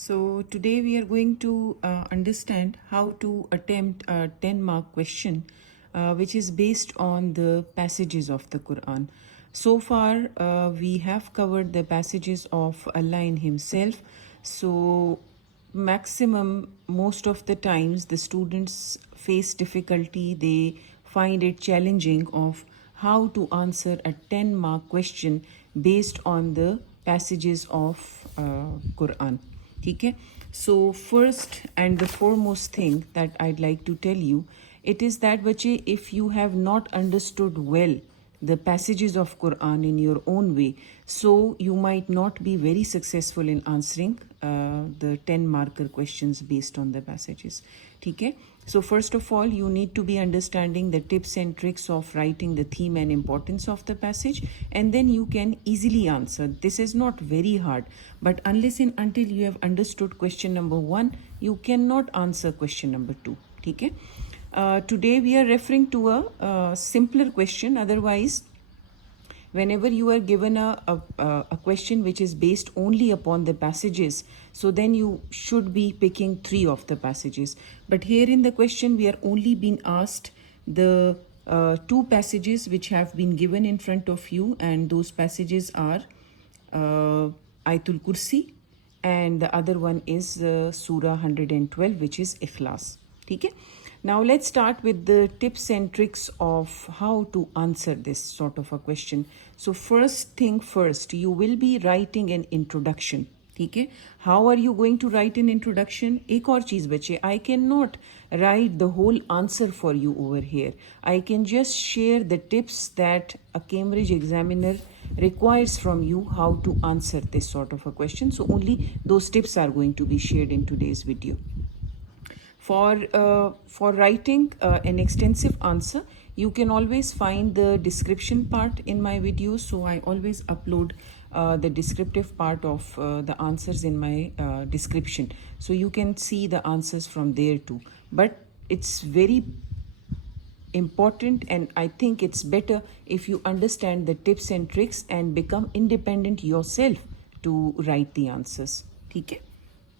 So today we are going to understand how to attempt a 10-mark question which is based on the passages of the Quran. So far we have covered the passages of Allah in Himself. So maximum most of the times the students face difficulty, they find it challenging of how to answer a 10-mark question based on the passages of Quran. ठीक है. So first and the foremost thing that I'd like to tell you, it is that बच्चे, if you have not understood well the passages of Quran in your own way, so you might not be very successful in answering the 10 marker questions based on the passages. ठीक है. So first of all, you need to be understanding the tips and tricks of writing the theme and importance of the passage, and then you can easily answer. This is not very hard, but unless and until you have understood question number 1, you cannot answer question number 2. ठीक है. Today we are referring to a simpler question. Otherwise, whenever you are given a question which is based only upon the passages, so then you should be picking 3 of the passages. But here in the question we are only being asked the 2 passages which have been given in front of you, and those passages are Ayatul Kursi, and the other one is Surah 112, which is Ikhlas. ठीक है. Now let's start with the tips and tricks of how to answer this sort of a question. So first thing first, you will be writing an introduction. ठीक है. How are you going to write an introduction? एक और चीज़ बच्चे, I cannot write the whole answer for you over here. I can just share the tips that a Cambridge examiner requires from you how to answer this sort of a question. So only those tips are going to be shared in today's video. For writing an extensive answer, you can always find the description part in my videos. So I always upload the descriptive part of the answers in my description. So you can see the answers from there too. But it's very important, and I think it's better if you understand the tips and tricks and become independent yourself to write the answers. ठीक है.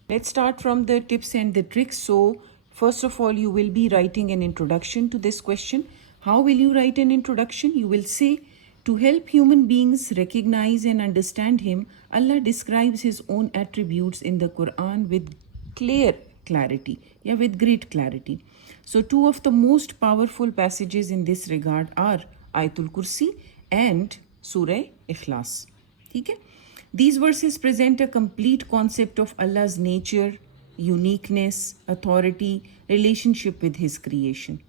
Let's start from the tips and the tricks. So first of all, you will be writing an introduction to this question. How will you write an introduction? You will say, to help human beings recognize and understand Him, Allah describes His own attributes in the Quran with clarity, with great clarity. So 2 of the most powerful passages in this regard are Ayatul Kursi and Surah Ikhlas. ठीक है. These verses present a complete concept of Allah's nature, uniqueness, authority, relationship with His creation,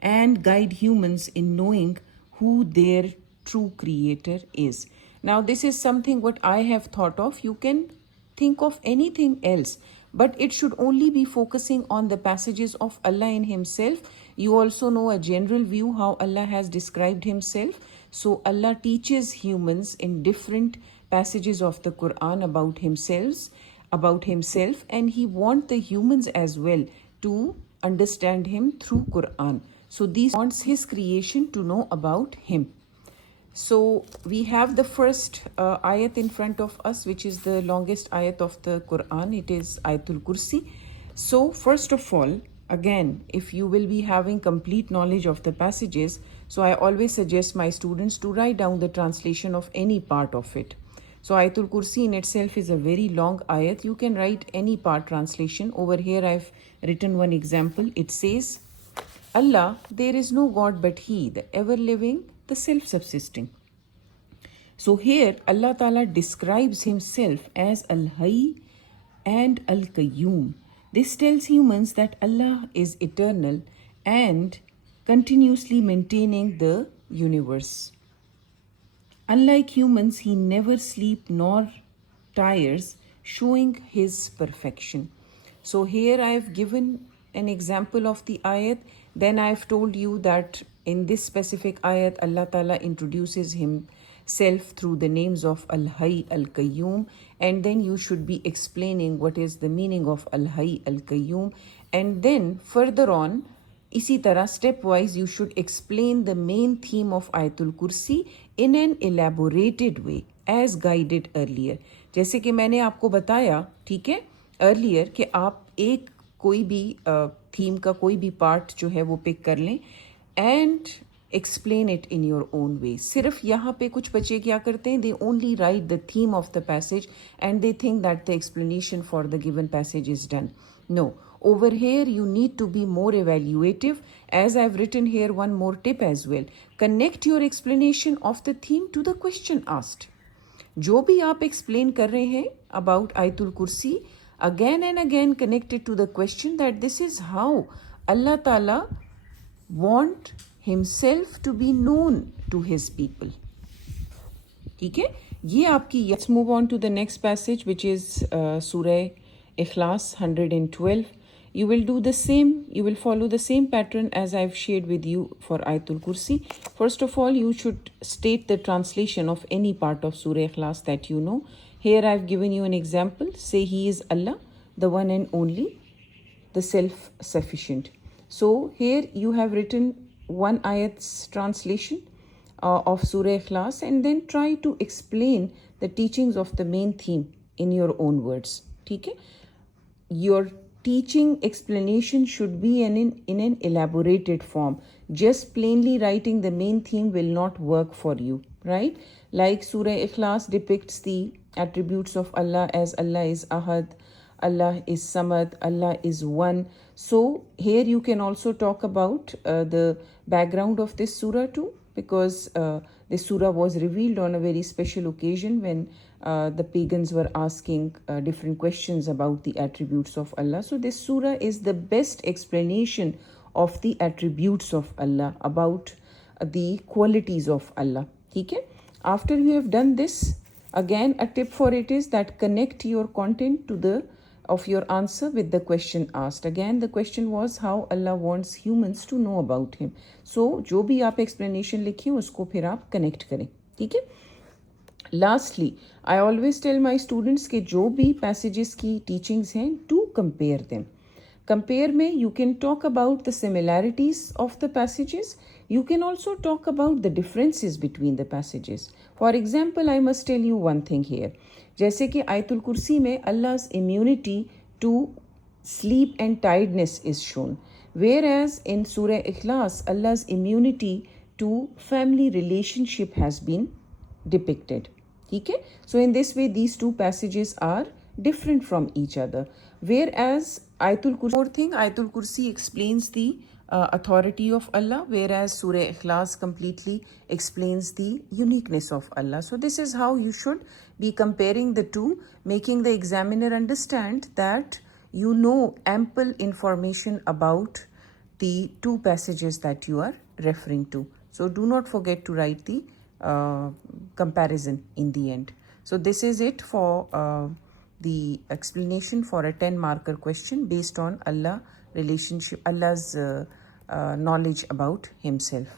and guide humans in knowing who their true creator is. Now this is something what I have thought of. You can think of anything else, but it should only be focusing on the passages of Allah in Himself. You also know a general view how Allah has described Himself. So Allah teaches humans in different passages of the Quran about himself, and He wants the humans as well to understand Him through Quran. So these wants His creation to know about Him. So we have the first ayat in front of us, which is the longest ayat of the Quran. It is Ayatul Kursi. So first of all, again, if you will be having complete knowledge of the passages, so I always suggest my students to write down the translation of any part of it. So Ayatul Kursi in itself is a very long ayat. You can write any part translation. Over here I've written one example. It says, Allah, there is no God but He, the ever-living, the self-subsisting. So here Allah Ta'ala describes Himself as Al-Hayy and Al-Qayyum. This tells humans that Allah is eternal and continuously maintaining the universe. Unlike humans, He never sleeps nor tires, showing His perfection. So here I have given an example of the ayat. Then I have told you that in this specific ayat, Allah Ta'ala introduces Himself through the names of Al-Hayy, Al-Qayyum, and then you should be explaining what is the meaning of Al-Hayy, Al-Qayyum, and then further on, इसी तरह step wise you should explain the main theme of Ayatul Kursi in an elaborated way as guided earlier. जैसे कि मैंने आपको बताया, ठीक है, earlier कि आप एक कोई भी थीम का कोई भी पार्ट जो है वो पिक कर लें and explain it in your own way. सिर्फ यहाँ पे कुछ बच्चे क्या करते हैं, they only write the theme of the passage and they think that the explanation for the given passage is done. No, over here you need to be more evaluative. As I've written here one more tip as well, connect your explanation of the theme to the question asked. जो भी आप explain कर रहे हैं about Ayatul Kursi, again and again connect it to the question that this is how Allah Ta'ala want himself to be known to his people. ठीक है, ये आपकी. Let's move on to the next passage which is Surah Ikhlas 112. You will do the same, you will follow the same pattern as I've shared with you for Ayatul Kursi. First of all, you should state the translation of any part of Surah Ikhlas that you know. Here I've given you an example. Say He is Allah, the one and only, the self-sufficient. So here you have written one ayat's translation of Surah Ikhlas and then try to explain the teachings of the main theme in your own words. ठीक है? Your teaching explanation should be in an elaborated form. Just plainly writing the main theme will not work for you, right? Like Surah Ikhlas depicts the attributes of Allah as Allah is Ahad, Allah is Samad, Allah is One. So here you can also talk about the background of this surah too, because this surah was revealed on a very special occasion when the pagans were asking different questions about the attributes of Allah. So this surah is the best explanation of the attributes of Allah, about the qualities of Allah. Okay? After you have done this, again a tip for it is that connect your content to the of your answer with the question asked. Again the question was how Allah wants humans to know about him. So जो भी आप explanation लिखिए उसको फिर आप connect करें. ठीक है? Lastly, I always tell my students कि जो भी passages की teachings हैं, do compare them. Compare में you can talk about the similarities of the passages. You can also talk about the differences between the passages. For example, I must tell you one thing here. जैसे कि आयतुल कुर्सी में Allah's immunity to sleep and tiredness is shown, whereas in Surah Ikhlas Allah's immunity to family relationship has been depicted. ठीक है? So in this way these two passages are different from each other. Whereas Ayatul Kursi, more thing, Ayatul Kursi explains the authority of Allah, whereas Surah Ikhlas completely explains the uniqueness of Allah. So this is how you should be comparing the two, making the examiner understand that you know ample information about the two passages that you are referring to. So do not forget to write the comparison in the end. So this is it for the explanation for a 10-marker question based on Allah's knowledge about himself.